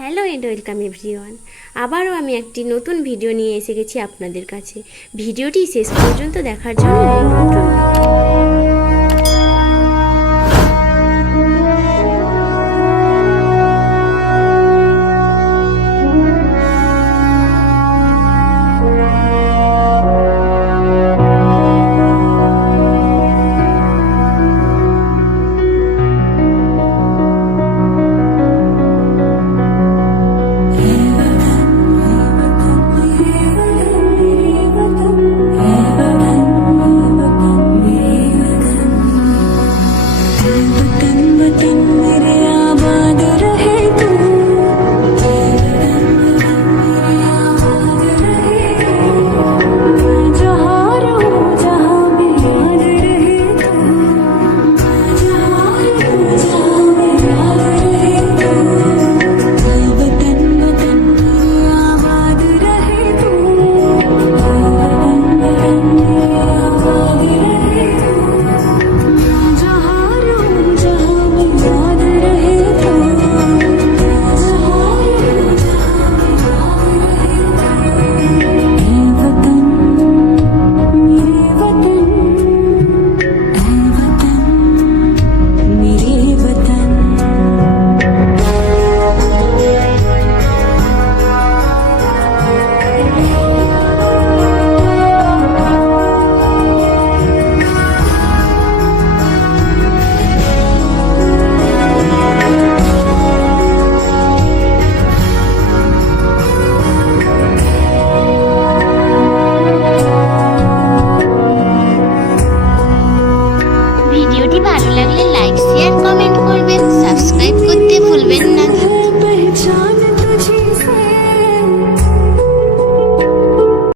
Hello and welcome everyone. আবারও আমি একটি নতুন ভিডিও নিয়ে এসে গেছি আপনাদের কাছে। ভিডিওটি শেষ পর্যন্ত দেখার জন্য অনুরোধ রইল।